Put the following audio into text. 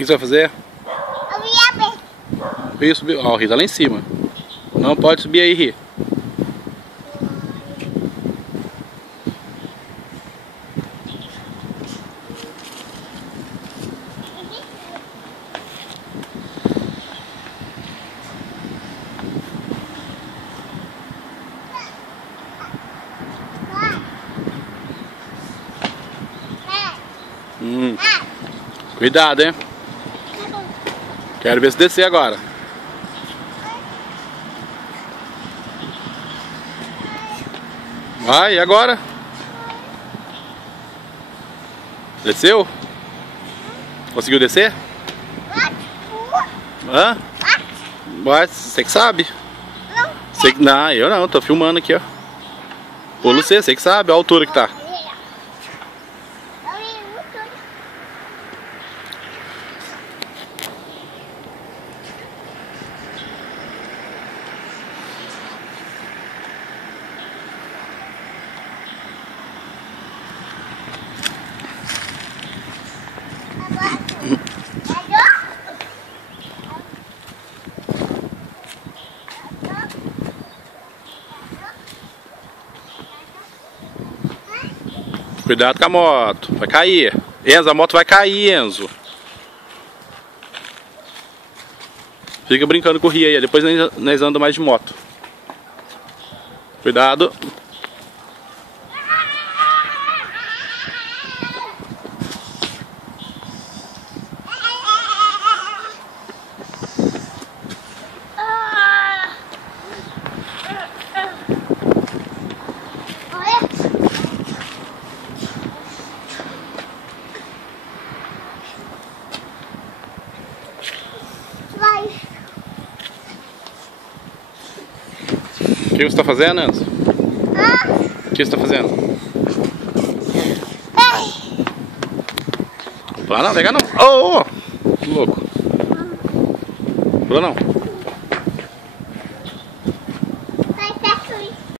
que você vai fazer? Eu ia ver. Ih, subiu. Ó, o Ri tá lá em cima. Não pode subir aí, Ri. Cuidado, hein? Quero ver se descer agora. Vai, e agora? Desceu? Conseguiu descer? Hã? Vai, você que sabe. Não, eu não, tô filmando aqui, ó. Pô, você que sabe a altura que tá. Cuidado com a moto, vai cair. Enzo, a moto vai cair, Enzo. Fica brincando com o Rio aí, depois nós andamos mais de moto. Cuidado. O que você está fazendo, Enzo? O que você está fazendo? Pula não, pega não. Oh, oh. Louco. Pula não.